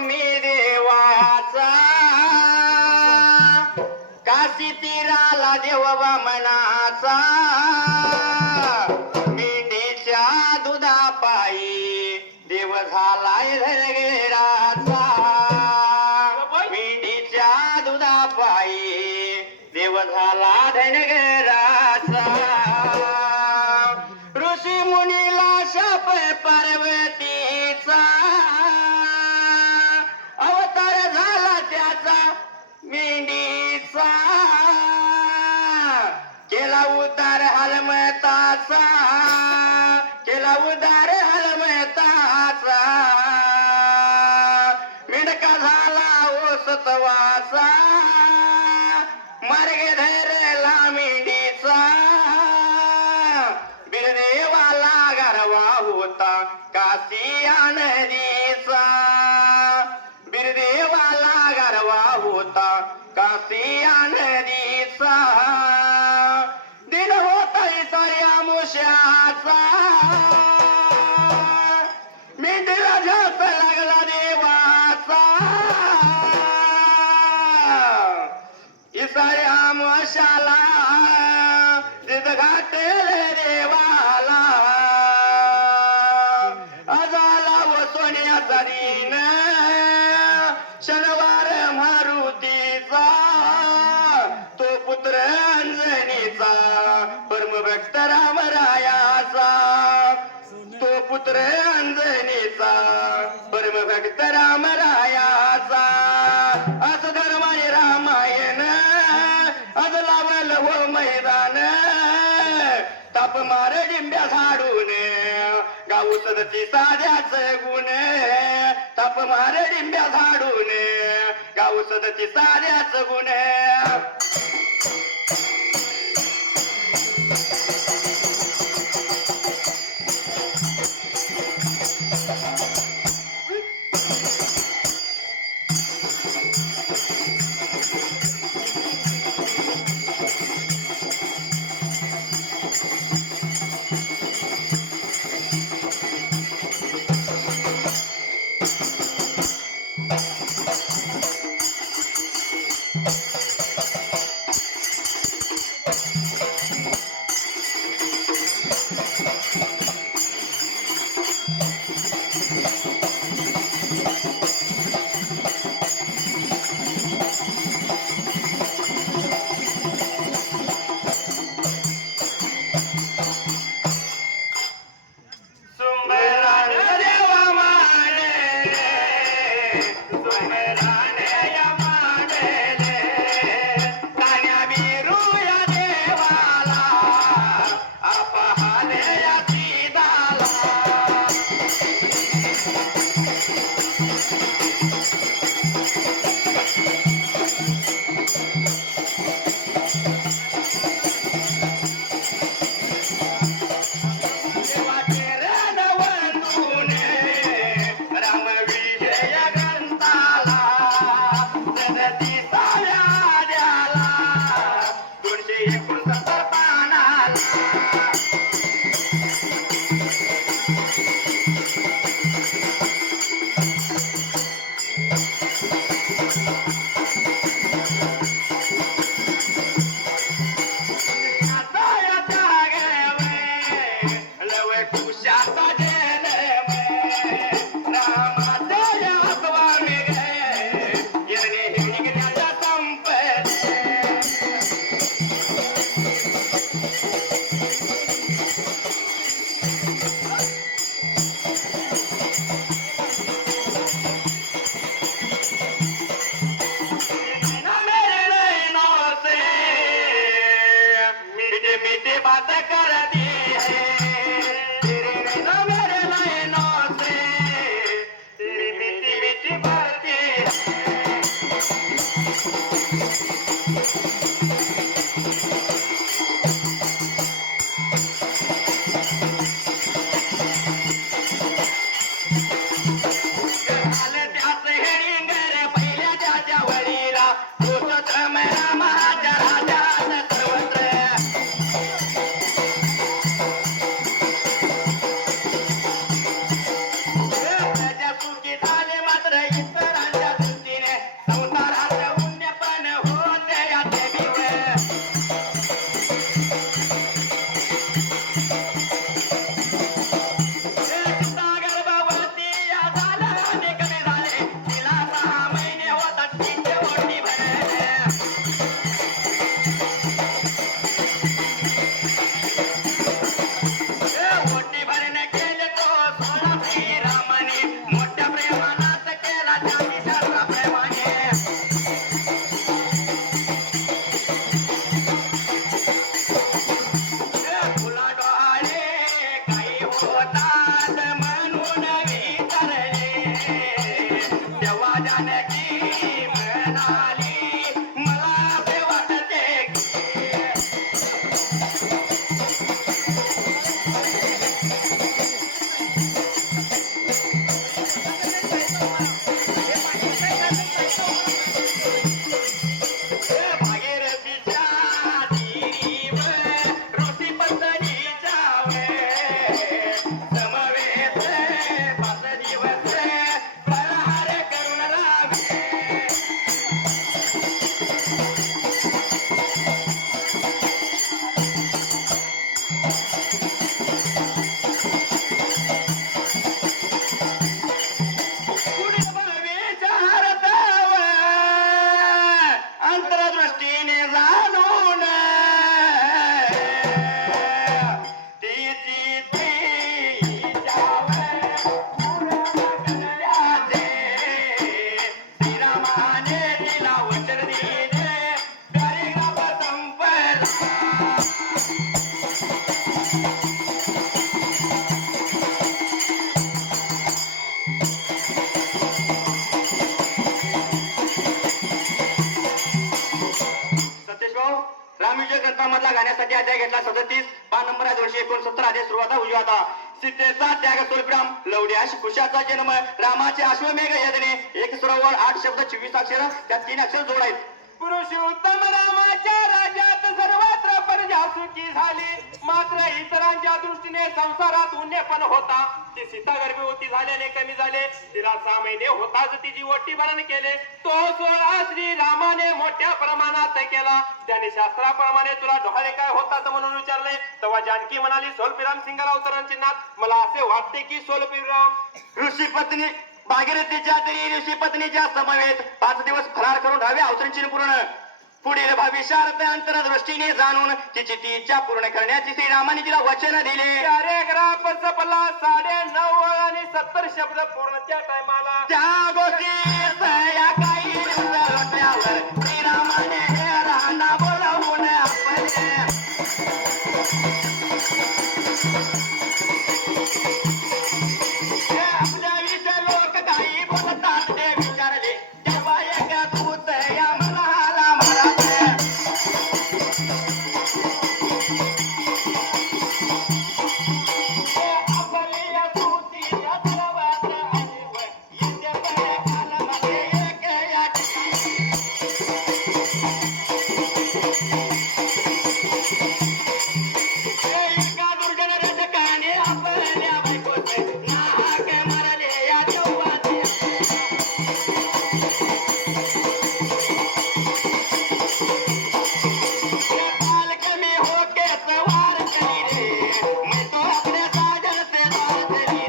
मी देवाचा काशी तीराला देव मनाचा मेंढीच्या दुधापायी देव झालाय धनगराचा मेंढीच्या दुधापायी देव झाला धनगराचा ऋषी मुनीला शाप पार्वतीचा अवतार झाला त्याचा मेंढीचा केला उद्धार हलमताचा केला उद्धार हलमताचा मेंढका झाला ओसतवाचा मार्ग धरला मेंढीचा बिरदेवाला गरवा होता कासिया नदीचा बिरदेवाला गरवा होता कासिया नदीचा दिन होता इतर्या मुशाचा मेंढीला जास्त लागला देवाचा इसर्या मुशाला जिद घाटेल देवाला अजाला व सोन्याचा दिन शनिवार मारुतीचा तो पुत्र अंजनीचा परमभक्त रामरायाचा तो पुत्र अंजनीचा परमभक्त रामरायाचा असं धर्माने रामायण आज लावलं हो मैदान ताप मार डिंब्या झाडून गाऊ सदती साध्याच गुण ताप मार डिंब्या झाडून गाऊ सदती साध्याच गुण पाच दिवस फळाहार करून राहावे. पुढे भविष्यार्धाव अंतरदृष्टीने जाणून तिची तिच्यावर करण्याचे श्रीरामाने तिला वचन दिले. कार्यक्रम संपला. सतीश भाऊ, रामविजय ग्रंथामधला गाण्यासाठी अध्याय घेतला 37 पान नंबर आहे 269 आधी सुरुवात उजवा आता. सीतेचा त्याग स्वल्पराम लवड्या कुशाचा जन्म रामाचे अश्वमेघ यज्ञे एक सरोवर 8 शब्द 24 अक्षर त्यात 3 अक्षर जोड आहेत. पुरुषोत्तम रामाच्या राज्यात सर्वत्र प्रजा सुखी झाली. मात्र इतरांच्या दृष्टीने संसारात उन्नेपण होता. ती सीता गर्भवती झाल्याने कमी झाले. तिला 6 महिने होताच तिची ओटी भरण केले. तो सोहळा श्री रामाने मोठ्या प्रमाणात केला. त्याने शास्त्राप्रमाणे तुला डोहाळे काय होतात म्हणून विचारले. तेव्हा जानकी म्हणाली, सोलपिराम सिंगला अवतरणाचे नाथ. मला असे वाटते की सोलपिराम ऋषी पत्नी भागीरथीच्या तरी ऋषी पत्नीच्या समवेत 5 दिवस फरार करून राहावे अवतरणची पूर्ण. पुढील भविष्यार्थ अंतरदृष्टीने जाणून तिची ती इच्छा पूर्ण करण्याची श्रीरामाने तिला वचन दिले. पॅरेग्राफ संपला 9.5 आणि 70 शब्द पूर्ण त्या टायमाला. त्या गोष्टी या काही दिवसावर श्रीरामाने हे राणा बोलावून आपले आपल्या विषय लोक काही बोलतात ते विचारले. तेव्हा एका दूत या मनाला म्हणाले, आपली या स्तुतीच्या सर्वत्र आहे. येथे पडे कालमध्ये एक या ठिकाणी. एका दुर्जन रजकाने आपल्या बायकोचे नाक मारले या चौवाचे. कमी होके सवार करी रे, मैं तो अपने साजन से बात करी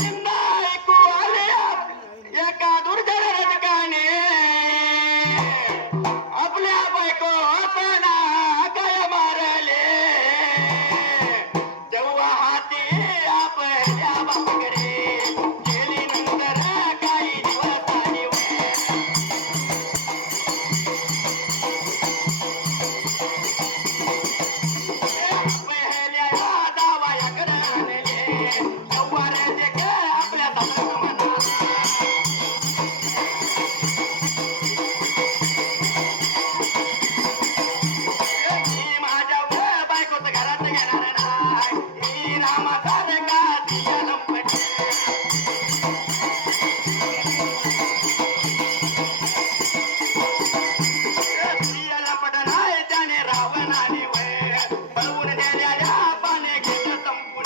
निंदा ऐकू आले एका दुर्जन रजकाने आपल्या बायको असना गळ मारले. तेव्हा हाती आपल्या बापाकडे गेली नंतर काही दिवसांनी पहिल्या दावायाकडे आणले. तेव्हा रजक आपल्या दादाला म्हणाला, मी माझ्या बायकोचं घरात घेणार नाही. मी रामासारखा दिया लंपट. दिया लंपट नाही त्याने रावणाने पळवून नेलेल्या पाने घेतलं संपून.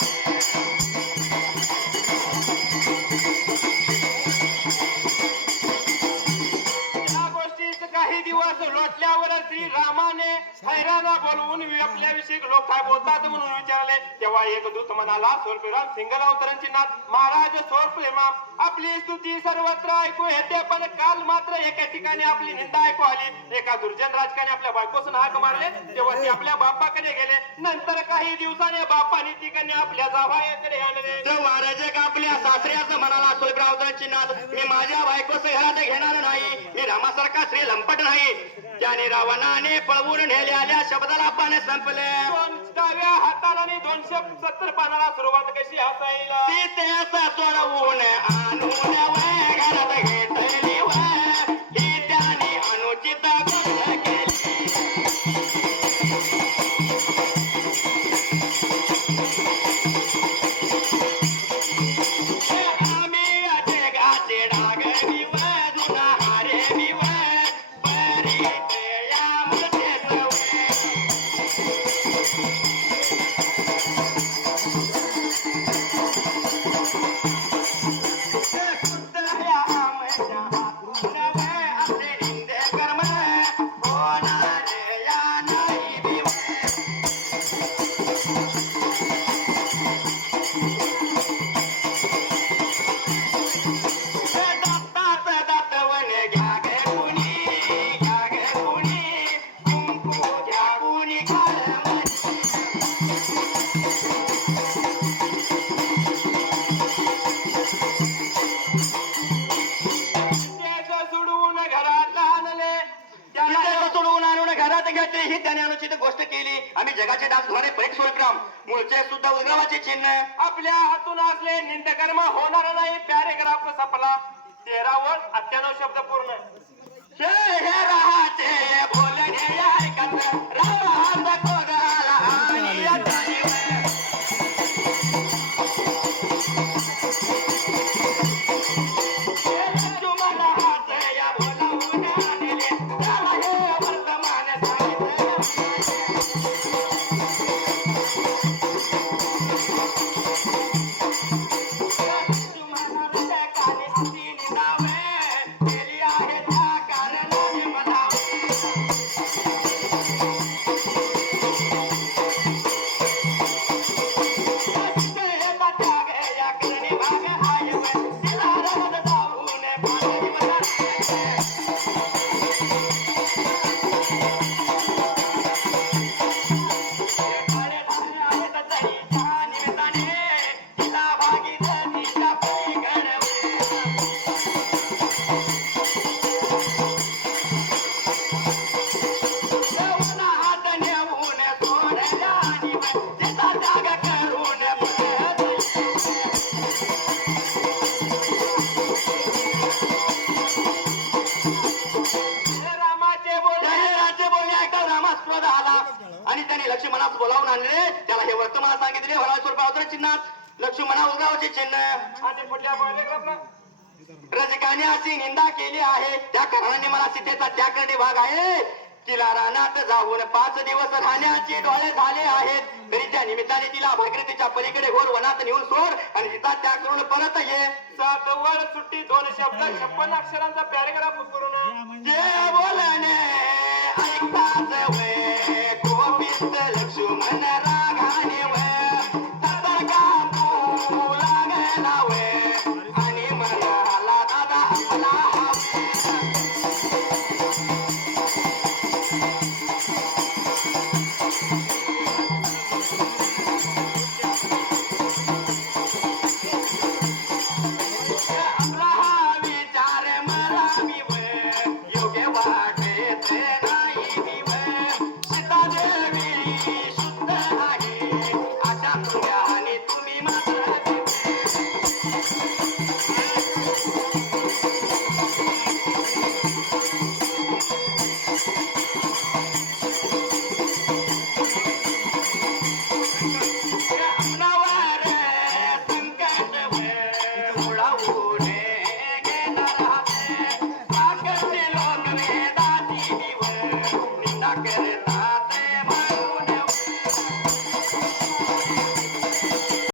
या गोष्टीच काही दिवस लोटल्यावर श्रीरामाने हैराणा बोलवून आपल्याविषयी लोक काय बोलतात म्हणून विचारले. तेव्हा एक दूत म्हणाला, सोलपिराम सिंगल अवतरणचे नाथ महाराज सोलपिराम आपली स्तुती सर्वत्र ऐकू येते. पण काल मात्र एका ठिकाणी आपली निंदा ऐकू आली. एका दुर्जन राजकाने आपल्या बायकोसून हाक मारले. तेव्हा ते आपल्या बापाकडे गेले. नंतर काही दिवसाने बापाने ती कन्या आपल्या जावयाकडे आणले. महाराज आपल्या सासऱ्याचं म्हणाला, सोलपिराम अवतरणचे नाथ मी माझ्या बायकोचं घरात घेणार नाही. मी रामासारखा श्री लंपट नाही. त्याने रावणाने पळवून नेलेल्या शब्दाला पाने संपले. 2 हाताला आणि 270 पानाला सुरुवात कशी असाईल. सीतेचा सोडवून आणून घरात घेतली ही त्याने अनुचित गोष्ट केली. आम्ही जगाचे डाग विव जुना हारे विव परी या मध्येच जगाचे डाग धुणारे परीट सोलग्राम मूळचे सुद्धा उद्गावाचे चिन्ह आपल्या हातून असले निंदकर्म होणार नाही पॅरेग्राफ संपला 13 वर 98 शब्द पूर्ण हे राहाचे बोलणे ऐकत राहा कोणाला आणि आता तुम्हाला हात या बोलावून आणले त्याला हे वर्तमान तुम्हाला काने हाती निघावे केली आहे त्या कारणाने म्हणावे आणि त्याने लक्ष्मणास बोलावून आणले त्याला हे वर्तमान सांगितले हळा स्वरूपावर चिन्हात लक्ष्मणा उद्गावाचे चिन्ह आणि पुढल्या पॅरेग्राफला रजकाने अशी निंदा केली आहे त्या कारणाने मला सीतेचा त्याग करणे भाग आहे तिला रानात जाऊन 5 दिवस राहण्याचे डोळे झाले आहेत तरी त्या निमित्ताने तिला भागीरथीच्या पलीकडे घोर वनात नेऊन सोड आणि तिचा त्याग करून परत ये 7 वर सुट्टी 2 शब्द 56 अक्षरांचा पॅरेग्राफ पूर्ण जे बोलणे ऐकताच वे गोपित लक्ष्मण राघा